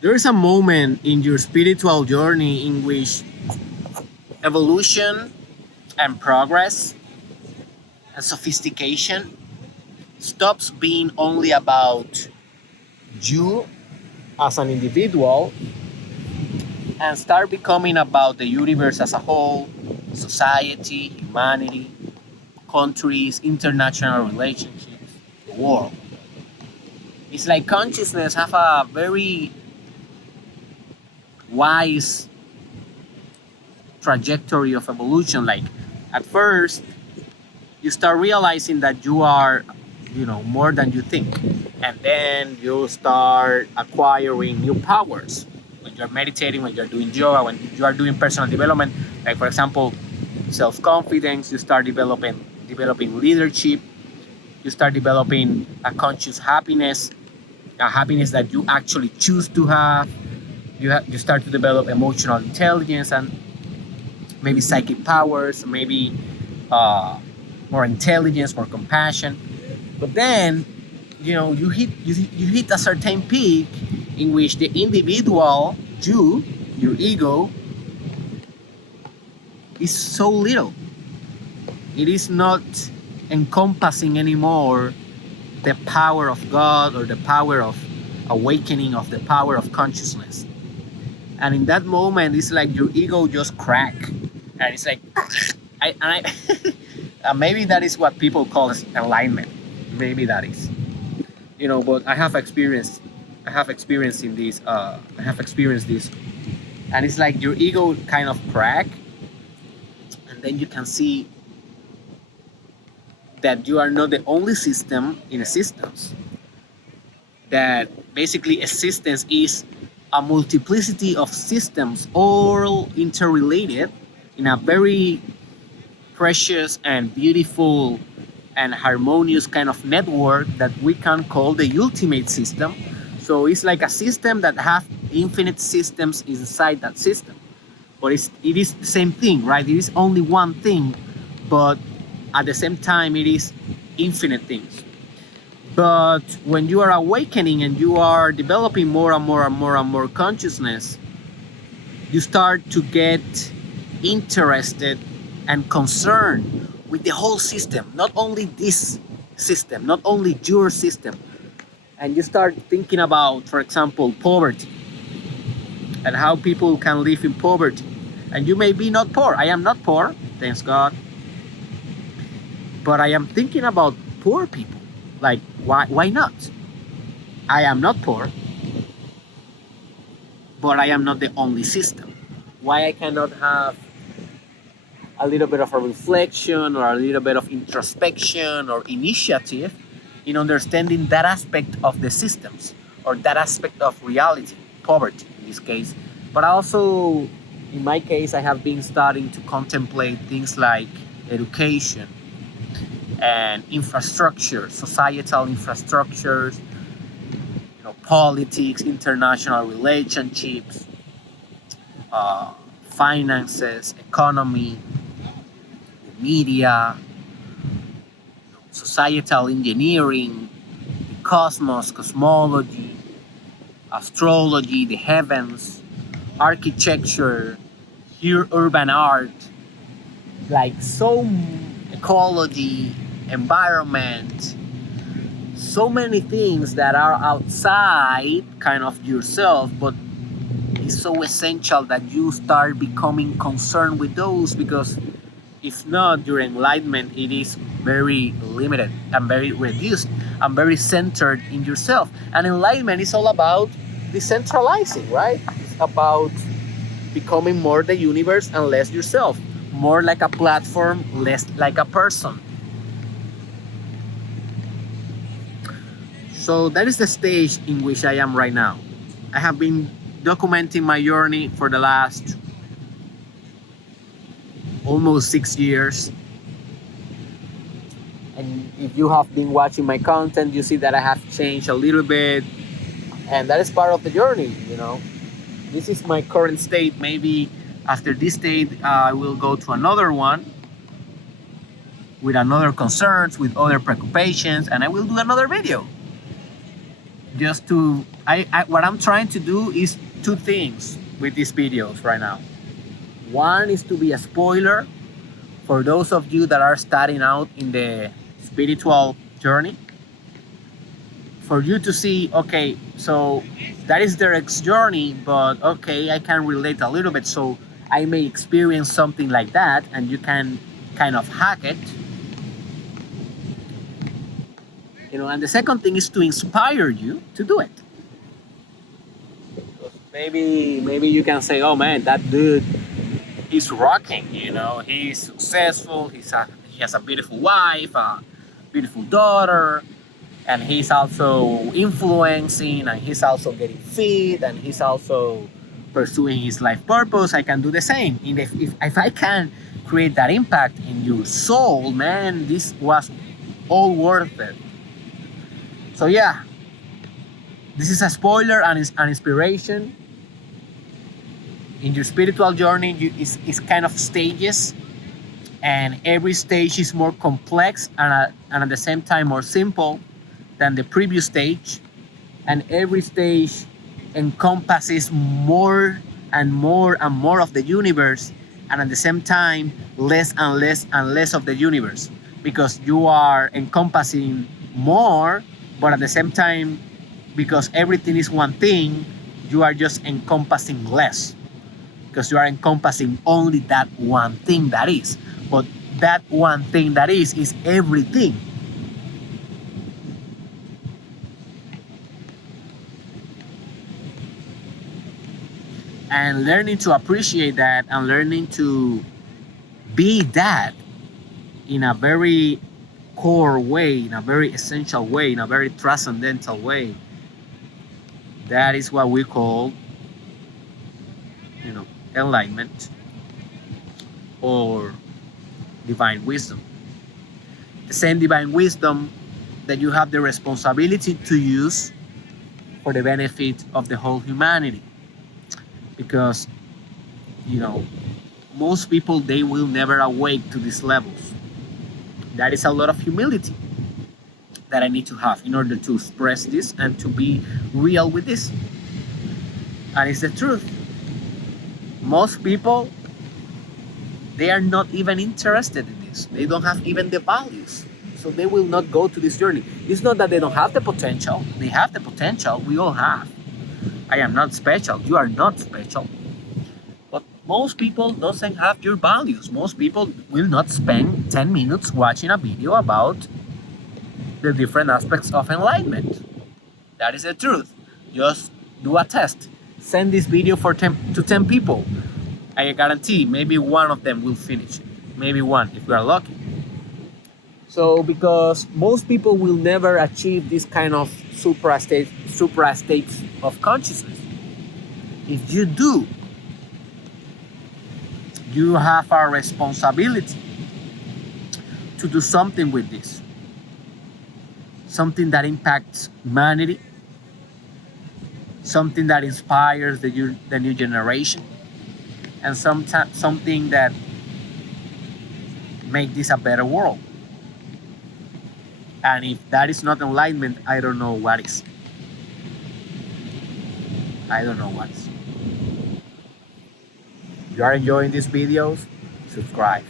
There is a moment in your spiritual journey in which evolution and progress and sophistication stops being only about you as an individual and start becoming about the universe as a whole, society, humanity, countries, international relationships, the world. It's like consciousness have a very wise trajectory of evolution. Like at first, you start realizing that you are, more than you think, and then you start acquiring new powers. When you're meditating, when you're doing yoga, when you are doing personal development, like for example, self-confidence, you start developing leadership, you start developing a conscious happiness, a happiness that you actually choose to have. You start to develop emotional intelligence and maybe psychic powers, maybe uh, more intelligence, more compassion. But then, you hit a certain peak in which the individual, your ego, is so little. It is not encompassing anymore the power of God or the power of awakening of the power of consciousness. And in that moment, it's like your ego just crack, and it's like, maybe that is what people call enlightenment. Maybe that is, But I have experienced in this. I have experienced this, and it's like your ego kind of crack, and then you can see that you are not the only system in existence. That basically existence is a multiplicity of systems all interrelated in a very precious and beautiful and harmonious kind of network that we can call the ultimate system. So it's like a system that have infinite systems inside that system. But it is the same thing, right? It is only one thing, but at the same time it is infinite things. But when you are awakening and you are developing more and more and more and more consciousness, you start to get interested and concerned with the whole system, not only this system, not only your system. And you start thinking about, for example, poverty and how people can live in poverty. And you may be not poor. I am not poor, thanks God. But I am thinking about poor people. Like, why not? I am not poor, but I am not the only system. Why I cannot have a little bit of a reflection or a little bit of introspection or initiative in understanding that aspect of the systems or that aspect of reality, poverty in this case. But also, in my case, I have been starting to contemplate things like education and infrastructure, societal infrastructures, politics, international relationships, finances, economy, media, societal engineering, the cosmos, cosmology, astrology, the heavens, architecture, here urban art, like ecology, environment, so many things that are outside kind of yourself, but it's so essential that you start becoming concerned with those, because if not, your enlightenment, it is very limited and very reduced and very centered in yourself. And enlightenment is all about decentralizing, right? It's about becoming more the universe and less yourself, more like a platform, less like a person. So that is the stage in which I am right now. I have been documenting my journey for the last almost 6 years. And if you have been watching my content, you see that I have changed a little bit. And that is part of the journey, This is my current state. Maybe after this state, I will go to another one with another concerns, with other preoccupations, and I will do another video. just to what I'm trying to do is two things with these videos right now. One is to be a spoiler for those of you that are starting out in the spiritual journey, for you to see, okay, so that is their ex journey, but okay, I can relate a little bit, so I may experience something like that, and you can kind of hack it. And the second thing is to inspire you to do it. Maybe you can say, oh man, that dude, he's rocking, he's successful, he has a beautiful wife, a beautiful daughter, and he's also influencing, and he's also getting fit, and he's also pursuing his life purpose. I can do the same. If I can create that impact in your soul, man, this was all worth it. So yeah, this is a spoiler and it's an inspiration. In your spiritual journey, it's kind of stages, and every stage is more complex and at the same time more simple than the previous stage, and every stage encompasses more and more and more of the universe, and at the same time less and less and less of the universe, because you are encompassing more, but at the same time, because everything is one thing, you are just encompassing less, because you are encompassing only that one thing that is. But that one thing that is everything. And learning to appreciate that and learning to be that in a very core way, in a very essential way, in a very transcendental way, that is what we call, enlightenment or divine wisdom. The same divine wisdom that you have the responsibility to use for the benefit of the whole humanity. Because, most people, they will never awake to these levels. That is a lot of humility that I need to have in order to express this and to be real with this. And it's the truth. Most people, they are not even interested in this. They don't have even the values. So they will not go to this journey. It's not that they don't have the potential. They have the potential. We all have. I am not special. You are not special. But most people doesn't have your values. Most people will not spend 10 minutes watching a video about the different aspects of enlightenment. That is the truth. Just do a test. Send this video to 10 people. I guarantee maybe one of them will finish it. Maybe one, if we are lucky. So, because most people will never achieve this kind of supra states of consciousness. If you do, you have a responsibility to do something with this. Something that impacts humanity, something that inspires the new generation, and something that make this a better world. And if that is not enlightenment, I don't know what is. I don't know what is. If you are enjoying these videos, subscribe.